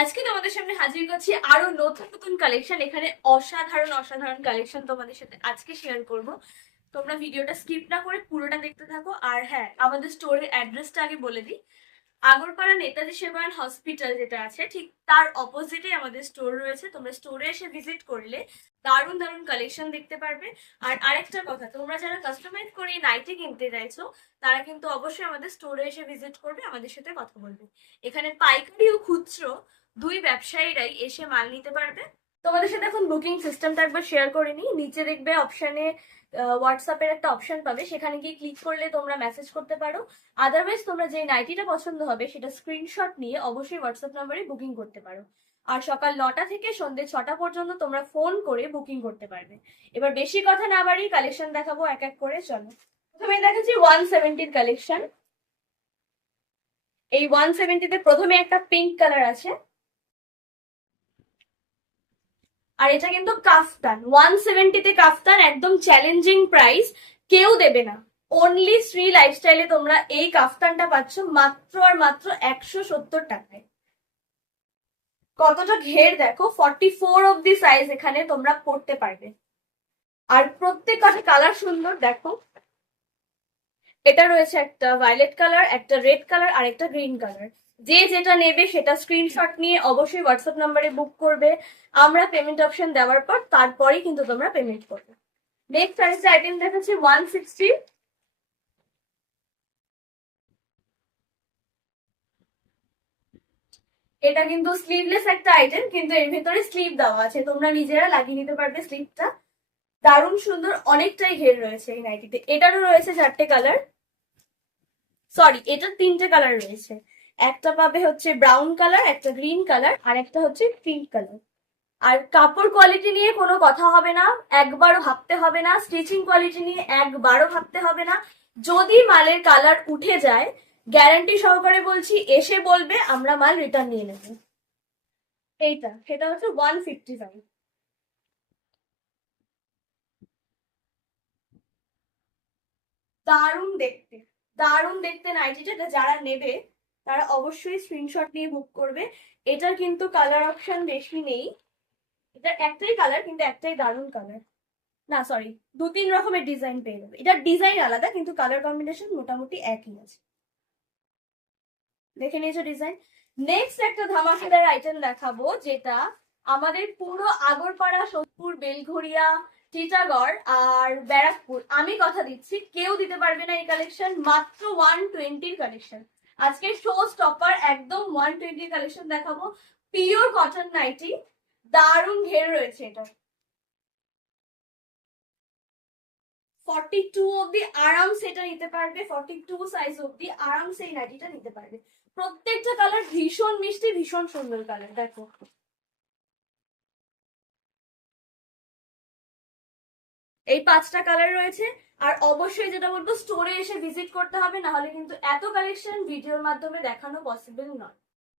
আজকে তোমাদের সামনে হাজির করছি আরো নতুন নতুন কালেকশন। এখানে অসাধারণ অসাধারণ কালেকশন তোমাদের সাথে আজকে শেয়ার করব। তোমরা ভিডিওটা স্কিপ না করে পুরোটা দেখতে থাকো। আর হ্যাঁ, আমাদের স্টোরের অ্যাড্রেসটা আগে বলে দিই। আগরপাড়া নেতাজি সেবায়ন হসপিটাল যেটা আছে, ঠিক তার অপোজিটে আমাদের স্টোর রয়েছে। তোমরা স্টোরে এসে ভিজিট করলে দারুণ দারুণ কালেকশন দেখতে পারবে। আর আরেকটা কথা, তোমরা যারা কাস্টমাইজ করে নাইটি কিনতে চাইছো তারা কিন্তু অবশ্যই আমাদের স্টোরে এসে ভিজিট করবে, আমাদের সাথে কথা বলবে। এখানে পাইকারি ও খুচরো দুই ব্যবসায়ীরাই এসে মাল নিতে পারবে। তোমাদের সাথে এখন বুকিং সিস্টেমটা একবার শেয়ার করে নিই। নিচে দেখবে অপশানে হোয়াটসঅ্যাপের একটা অপশন পাবে, সেখানে গিয়ে ক্লিক করলে তোমরা মেসেজ করতে পারো। আদারওয়াইজ তোমরা যে নাইটিটা পছন্দ হবে সেটা স্ক্রিনশট নিয়ে অবশ্যই হোয়াটসঅ্যাপ নাম্বারে বুকিং করতে পারো। আর সকাল 9টা থেকে সন্ধ্যে 6টা পর্যন্ত তোমরা ফোন করে বুকিং করতে পারবে। এবার বেশি কথা না বাড়িয়ে কালেকশন দেখাবো এক এক করে, চলো। প্রথমে দেখাচ্ছি 170 কালেকশন। এই 170-তে প্রথমে একটা পিঙ্ক কালার আছে, আর এটা কিন্তু কাফতান। 170-তে কাফতান, একদম চ্যালেঞ্জিং প্রাইস, কেউ দেবে না। অনলি শ্রী লাইফস্টাইলে তোমরা এই কাফতানটা পাচ্ছ মাত্র আর মাত্র 170 টাকায়। কতটা ঘের দেখো, 44 অব্দি সাইজ এখানে তোমরা পড়তে পারবে। আর প্রত্যেকটা কালার সুন্দর দেখো। এটা রয়েছে একটা ভায়োলেট কালার, একটা রেড কালার আর একটা গ্রিন কালার। যে যেটা নেবে সেটা স্ক্রিনশট নিয়ে অবশ্যই হোয়াটসঅ্যাপ নাম্বারে বুক করবে। আমরা পেমেন্ট অপশন দেওয়ার পর তারপরেই কিন্তু তোমরা পেমেন্ট করবে। নেক্সট আরেকটা আইটেম দেখাচ্ছি 160। এটা কিন্তু স্লিভলেস একটা আইটেম, কিন্তু এর ভেতরে স্লিভ দেওয়া আছে, তোমরা নিজেরা লাগিয়ে নিতে পারবে স্লিভটা। দারুণ সুন্দর, অনেকটাই ঘের রয়েছে এই নাইটিতে। এটারও রয়েছে 4টে কালার, সরি এটার 3টে কালার রয়েছে। একটা পাবে হচ্ছে ব্রাউন কালার, একটা গ্রিন কালার আর একটা হচ্ছে পিঙ্ক কালার। আর কাপড় কোয়ালিটি নিয়ে কোনো কথা হবে না, একবারও ভাবতে হবে না। স্টিচিং কোয়ালিটি নিয়ে একবারও ভাবতে হবে না। যদি মালের কালার উঠে যায়, গ্যারান্টি সহকারে বলছি, এসে বলবে আমরা মাল রিটার্ন নিয়ে নেব। এইটা সেটা হচ্ছে 155। দারুণ দেখতে, দারুণ দেখতে নাইটিটা। যারা নেবে তারা অবশ্যই স্ক্রিনশট নিয়ে বুক করবে। এটার কিন্তু কালার অপশন বেশি নেই, এটার একটাই কালার, কিন্তু একটাই দারুণ কালার। না সরি, 2-3 রকমের ডিজাইন পেয়ে যাবে। এটার ডিজাইন আলাদা কিন্তু কালার কম্বিনেশন মোটামুটি একই আছে। দেখে নিয়েছো ডিজাইন। নেক্সট একটা ধামাকেদার আইটেম দেখাবো, যেটা আমাদের পুরো আগরপাড়া, সোদপুর, বেলঘড়িয়া, টিটাগড় আর ব্যারাকপুর, আমি কথা দিচ্ছি কেউ দিতে পারবে না এই কালেকশন। মাত্র 120-র কালেকশন। আজকে শো স্টপার, একদম 120-র কালেকশন দেখাবো। পিওর কটন নাইটি, দারুণ ঘের রয়েছে এটা। 42 অব্দি আরামসে এটা নিতে পারবে, 42 সাইজ অব্দি আরামসে এই নাইটিটা নিতে পারবে। প্রত্যেকটা কালার ভীষণ মিষ্টি, ভীষণ সুন্দর কালার দেখো। এই 5টা কালার রয়েছে। আর অবশ্যই যেটা বলবো, স্টোরে এসে ভিজিট করতে হবে, না হলে কিন্তু এত কালেকশন ভিডিওর মাধ্যমে দেখানো পসিবল নয়।